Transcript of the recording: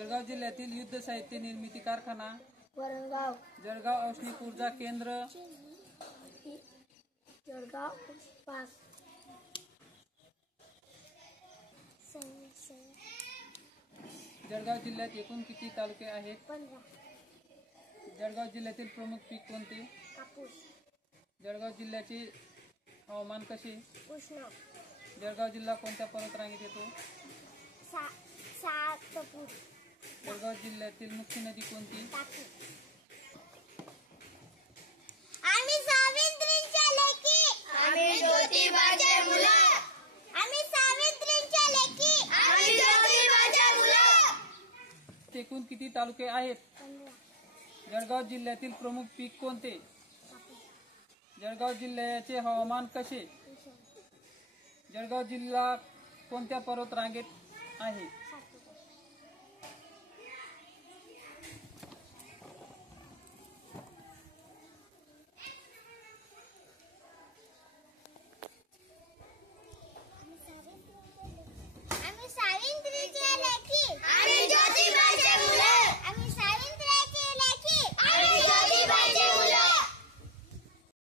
जळगाव जिल्ह्यातील युद्ध साहित्य निर्मिती कारखाना वरणगाव. जळगाव औष्णिक ऊर्जा केंद्र जळगाव 5. जळगाव जिल्ह्यात एकूण किती तालुके आहेत? 15. जळगाव जिल्ह्यातील प्रमुख पीक कोणते? कापूस. जळगाव जिल्ह्याचे हवामान कसे? उष्ण. जळगाव जिल्हा कोणत्या पर्वतरांगेत येतो? सातपूर. जळगाव जिल्ह्यातील मुख्य नदी कोणती? टाकी. आम्ही सावित्रीच्या लेकी. आम्ही ज्योतिबाचे मुलं. आम्ही सावित्रीच्या लेकी. आम्ही ज्योतिबाचे मुलं. एकूण किती तालुके आहेत? 15. जळगाव जिल्ह्यातील प्रमुख पीक कोणते? कापूस. जळगाव जिल्ह्याचे हवामान कसे? उष्ण. जळगाव जिल्हा कोणत्या पर्वतरांगेत आहे?